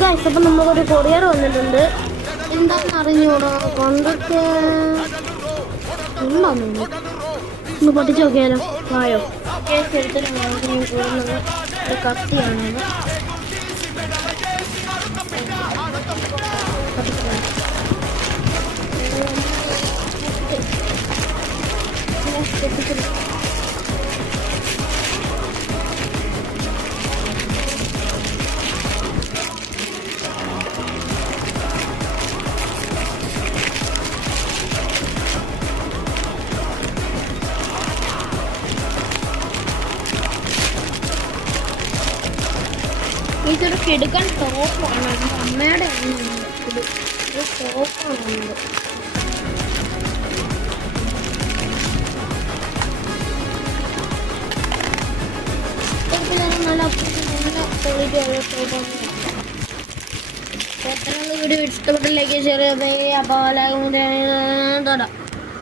Guys, അപ്പം നമുക്കൊരു courier വന്നിട്ടുണ്ട്. എന്താണെന്ന് അറിഞ്ഞൂടാ. കൊണ്ടൊക്കെ ഉണ്ടോന്നു ഒന്ന് പൊട്ടിച്ച് നോക്കിയാലോ. വായോ കേസ് എടുത്തിട്ട് കൂടുന്നത് ഒരു കത്തിയാണത്. ഇതൊരു കിടുക്കൻ ടോപ്പാണ്. അമ്മയുടെ ഇത് ടോപ്പാണ്. നല്ല ക്വാളിറ്റി ഉള്ള ടോപ്പാണ്. വീഡിയോ ഇഷ്ടപ്പെട്ടില്ലെങ്കിൽ ചെറിയ അപ്പോൾ തൊടാം.